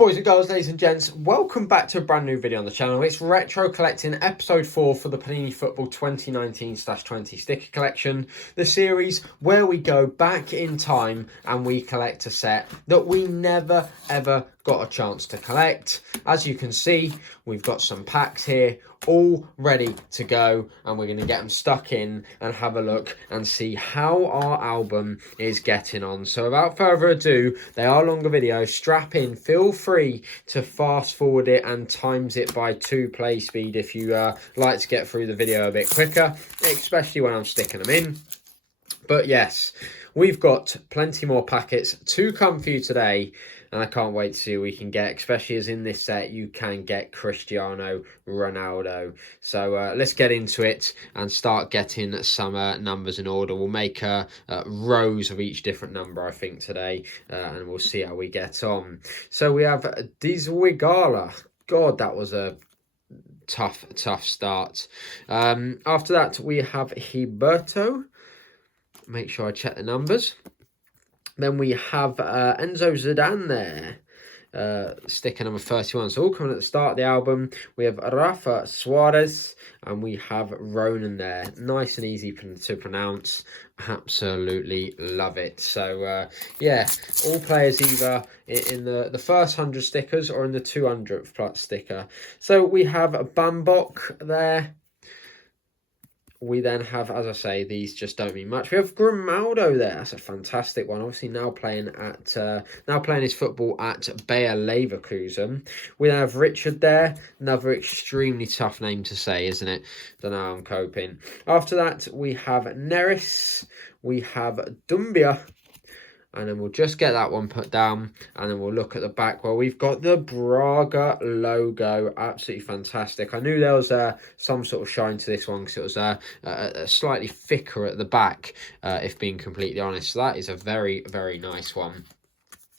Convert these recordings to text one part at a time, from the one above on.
Boys and girls, ladies and gents, welcome back to a brand new video on the channel. It's Retro Collecting episode 4 for the Panini Futebol 2019/20 sticker collection. The series where we go back in time and we collect a set that we never ever got a chance to collect. As you can see, we've got some packs here all ready to go, and we're going to get them stuck in and have a look and see how our album is getting on. So without further ado, they are longer videos. Strap in, feel free to fast forward it and times it by 2 play speed if you like to get through the video a bit quicker, especially when I'm sticking them in. But yes, we've got plenty more packets to come for you today, and I can't wait to see who we can get, especially as in this set you can get Cristiano Ronaldo. So let's get into it and start getting some numbers in order. We'll make rows of each different number, I think, today, and we'll see how we get on. So we have Dizwigala. God, that was a tough start. After that, we have Hiberto. Make sure I check the numbers. Then we have Enzo Zidane there, sticker number 31. So all coming at the start of the album. We have Rafa Suarez and we have Ronan there. Nice and easy to pronounce. Absolutely love it. So yeah, all players either in the first 100 stickers or in the 200th plus sticker. So we have Bambok there. We then have, as I say, these just don't mean much. We have Grimaldo there. That's a fantastic one. Obviously now playing his football at Bayer Leverkusen. We then have Richard there. Another extremely tough name to say, isn't it? Don't know how I'm coping. After that, we have Neris. We have Dumbia. And then we'll just get that one put down, and then we'll look at the back where we've got the Braga logo. Absolutely fantastic. I knew there was some sort of shine to this one because it was slightly thicker at the back, if being completely honest. So that is a very, very nice one.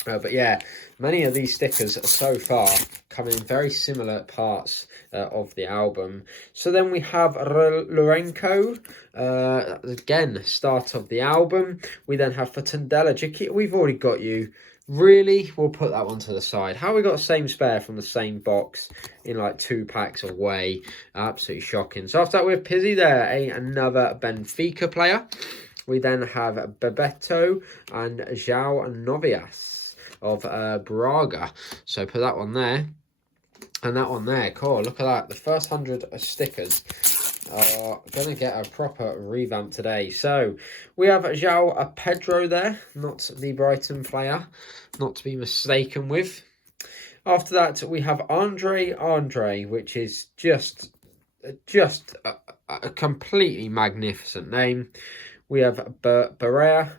But yeah, many of these stickers so far come in very similar parts of the album. So then we have Lorenko, again, start of the album. We then have for Tandela, we've already got you. Really? We'll put that one to the side. How we got the same spare from the same box in like 2 packs away? Absolutely shocking. So after that, we have Pizzi there, another Benfica player. We then have Bebeto and João Novias of Braga. So put that one there and that one there. Cool, look at that. The first 100 stickers are going to get a proper revamp today. So we have João Pedro there, not the Brighton player, not to be mistaken with. After that, we have Andre, which is just a completely magnificent name. We have Barrera,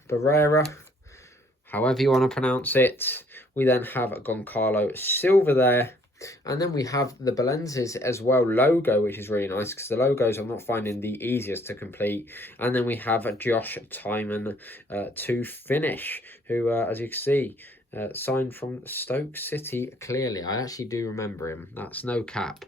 however you want to pronounce it. We then have Goncalo Silva there. And then we have the Belenenses as well logo, which is really nice because the logos I'm not finding the easiest to complete. And then we have Josh Timon to finish, who, as you can see, signed from Stoke City clearly. I actually do remember him. That's no cap.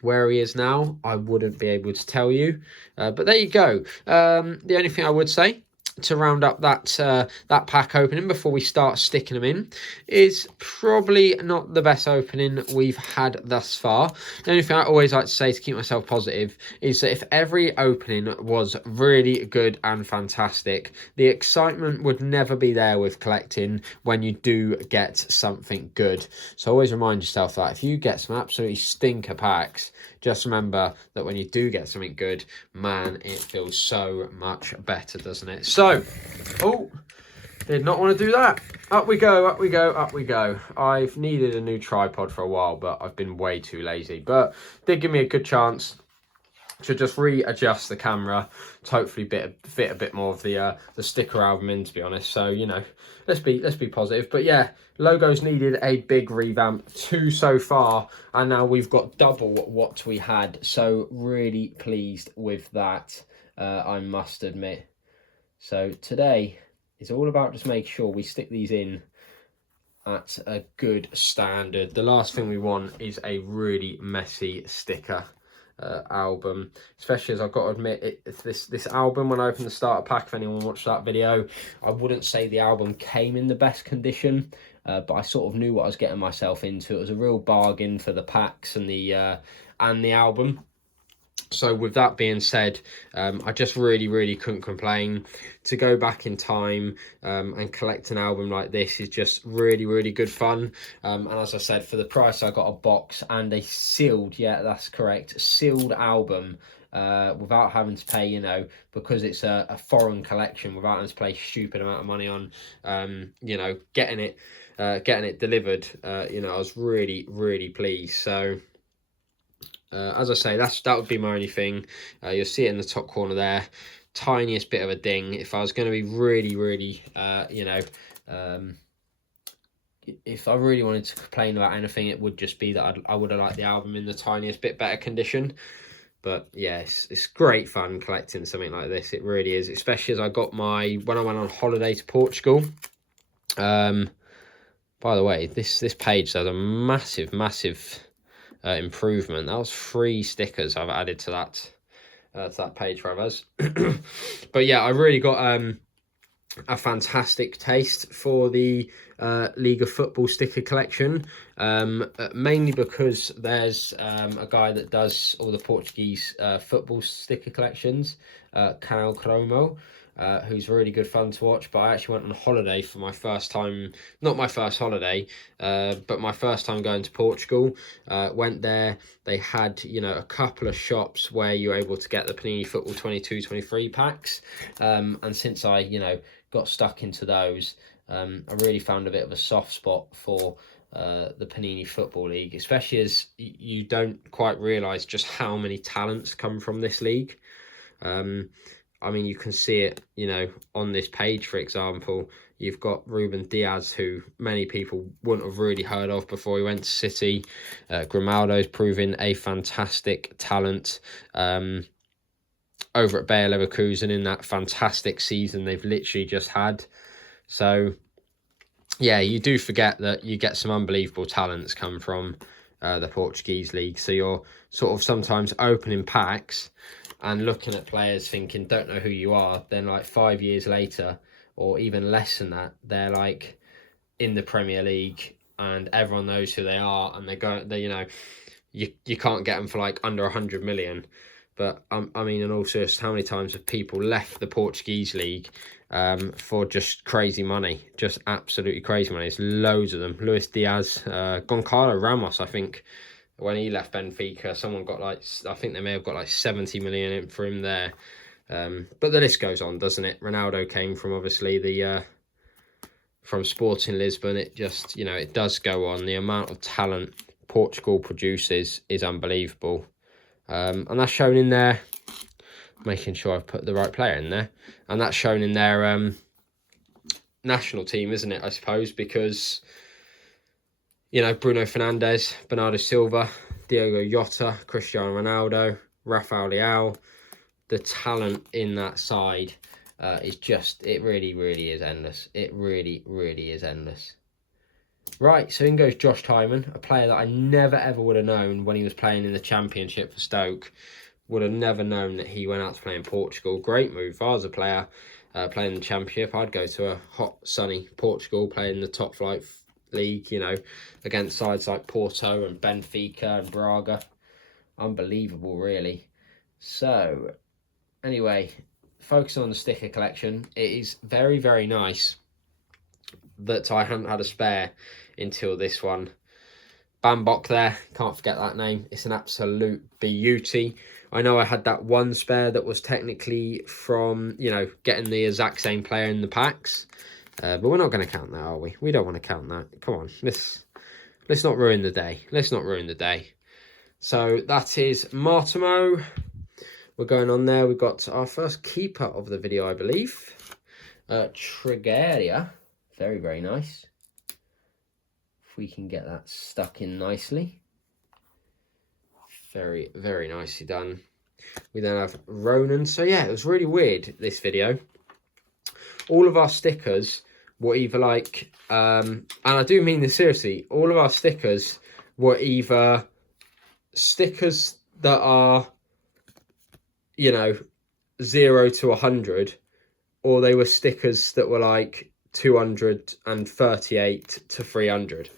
Where he is now, I wouldn't be able to tell you. But there you go. The only thing I would say to round up that pack opening before we start sticking them in is probably not the best opening we've had thus far. The only thing I always like to say to keep myself positive is that if every opening was really good and fantastic, the excitement would never be there with collecting when you do get something good. So always remind yourself that if you get some absolutely stinker packs, just remember that when you do get something good, man, it feels so much better, doesn't it? So, oh, did not want to do that. Up we go, up we go, up we go. I've needed a new tripod for a while, but I've been way too lazy. But did give me a good chance to just readjust the camera to hopefully fit a bit more of the sticker album in, to be honest. So, you know, let's be positive. But yeah, logos needed a big revamp, 2 so far, and now we've got double what we had. So really pleased with that, I must admit. So today is all about just making sure we stick these in at a good standard. The last thing we want is a really messy sticker. album, especially as I've got to admit, this album, when I opened the starter pack, if anyone watched that video, I wouldn't say the album came in the best condition, but I sort of knew what I was getting myself into. It was a real bargain for the packs and the album. So with that being said, I just really couldn't complain. To go back in time and collect an album like this is just really good fun. And as I said, for the price, I got a box and a sealed, yeah, that's correct, sealed album, without having to pay, you know, because it's a foreign collection, without having to pay a stupid amount of money on, you know, getting it delivered. You know, I was really pleased. So as I say, that would be my only thing. You'll see it in the top corner there, tiniest bit of a ding. If I was going to be really, you know, if I really wanted to complain about anything, it would just be that I would have liked the album in the tiniest bit better condition. But yeah, it's great fun collecting something like this. It really is, especially as I got when I went on holiday to Portugal. By the way, this page does a massive improvement. That was 3 stickers I've added to that page for others. But yeah, I really got a fantastic taste for the League of Football sticker collection, mainly because there's a guy that does all the Portuguese football sticker collections, Canal Cromo, who's really good fun to watch. But I actually went on holiday for my first time, not my first holiday, but my first time going to Portugal. Went there, they had, you know, a couple of shops where you were able to get the Panini Futebol 22-23 packs, and since I, you know, got stuck into those, I really found a bit of a soft spot for the Panini Football League, especially as you don't quite realise just how many talents come from this league. I mean, you can see it, you know, on this page, for example. You've got Ruben Diaz, who many people wouldn't have really heard of before he went to City. Grimaldo's proving a fantastic talent over at Bayer Leverkusen in that fantastic season they've literally just had. So, yeah, you do forget that you get some unbelievable talents come from the Portuguese league. So you're sort of sometimes opening packs and looking at players thinking, don't know who you are. Then like 5 years later, or even less than that, they're like in the Premier League and everyone knows who they are, and they you know, you can't get them for like under 100 million. But I mean, and also just how many times have people left the Portuguese league for just crazy money, just absolutely crazy money. There's loads of them. Luis Diaz, Goncalo Ramos, I think, when he left Benfica, someone got like, I think they may have got like 70 million in for him there. But the list goes on, doesn't it? Ronaldo came from obviously from Sporting Lisbon. It just, you know, it does go on. The amount of talent Portugal produces is unbelievable. And that's shown in there, making sure I've put the right player in there. And that's shown in their national team, isn't it, I suppose, because, you know, Bruno Fernandes, Bernardo Silva, Diogo Jota, Cristiano Ronaldo, Rafael Leao. The talent in that side is just, it really is endless. It really is endless. Right, so in goes Josh Tymon, a player that I never ever would have known when he was playing in the Championship for Stoke. Would have never known that he went out to play in Portugal. Great move. If I was a player playing in the Championship, I'd go to a hot, sunny Portugal, playing in the top flight league, you know, against sides like Porto and Benfica and Braga. Unbelievable, really. So, anyway, focusing on the sticker collection, it is very nice that I hadn't had a spare until this one. Bambok there, can't forget that name. It's an absolute beauty. I know I had that one spare that was technically from, you know, getting the exact same player in the packs. But we're not going to count that, are we? We don't want to count that. Come on, let's not ruin the day. Let's not ruin the day. So that is Martimo. We're going on there. We've got our first keeper of the video, I believe. Trigueria. Very nice. If we can get that stuck in nicely. Very nicely done. We then have Ronan. So yeah, it was really weird, this video. All of our stickers were either like, and I do mean this seriously, all of our stickers were either stickers that are, you know, 0 to 100, or they were stickers that were like 238 to 300.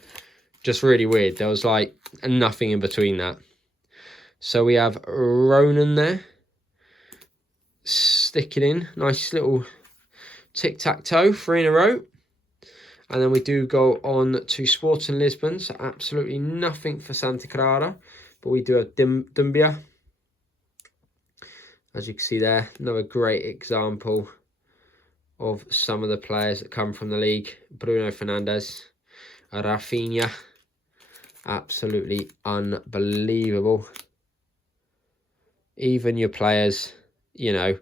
Just really weird. There was like nothing in between that. So we have Ronan there. Stick it in. Nice little tic-tac-toe, 3 in a row. And then we do go on to Sporting Lisbon. So absolutely nothing for Santa Clara. But we do have Dumbia. As you can see there, another great example of some of the players that come from the league. Bruno Fernandes, Rafinha. Absolutely unbelievable. Even your players, you know,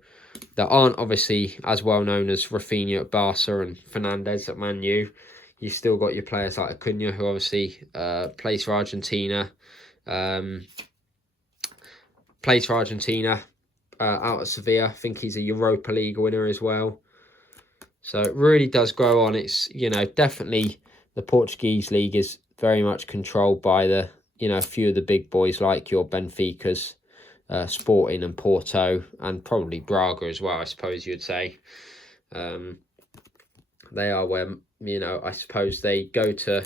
that aren't obviously as well known as Rafinha at Barca and Fernandes at Man U. You still got your players like Acuna, who obviously plays for Argentina. Plays for Argentina out at Sevilla. I think he's a Europa League winner as well. So it really does grow on. It's, you know, definitely the Portuguese league is very much controlled by the, you know, a few of the big boys like your Benficas, Sporting and Porto, and probably Braga as well, I suppose you'd say. They are where, you know, I suppose they go to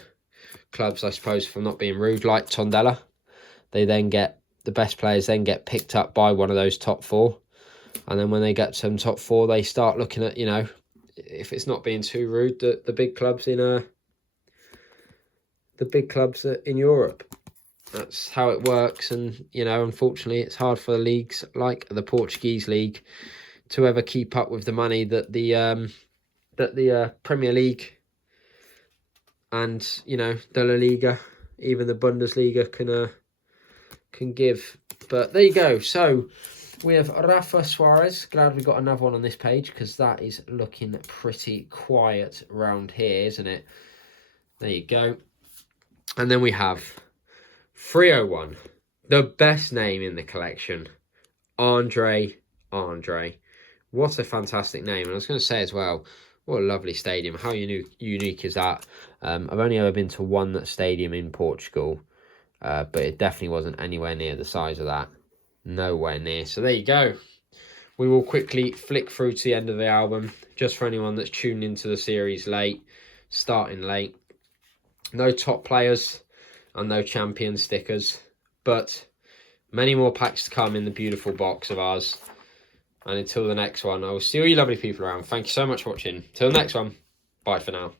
clubs, I suppose, for not being rude, like Tondela. They then get, the best players then get picked up by one of those top 4. And then when they get to some top 4, they start looking at, you know, if it's not being too rude, the big clubs in Europe. That's how it works. And, you know, unfortunately, it's hard for the leagues like the Portuguese league to ever keep up with the money that the Premier League and, you know, the La Liga, even the Bundesliga can give. But there you go. So we have Rafa Suarez. Glad we got another one on this page, because that is looking pretty quiet around here, isn't it? There you go. And then we have 301, the best name in the collection, Andre. What a fantastic name. And I was going to say as well, what a lovely stadium. How unique is that? I've only ever been to one stadium in Portugal, but it definitely wasn't anywhere near the size of that. Nowhere near. So there you go. We will quickly flick through to the end of the album, just for anyone that's tuned into the series late, starting late. No top players and no champion stickers, but many more packs to come in the beautiful box of ours. And until the next one, I will see all you lovely people around. Thank you so much for watching. Till the next one, bye for now.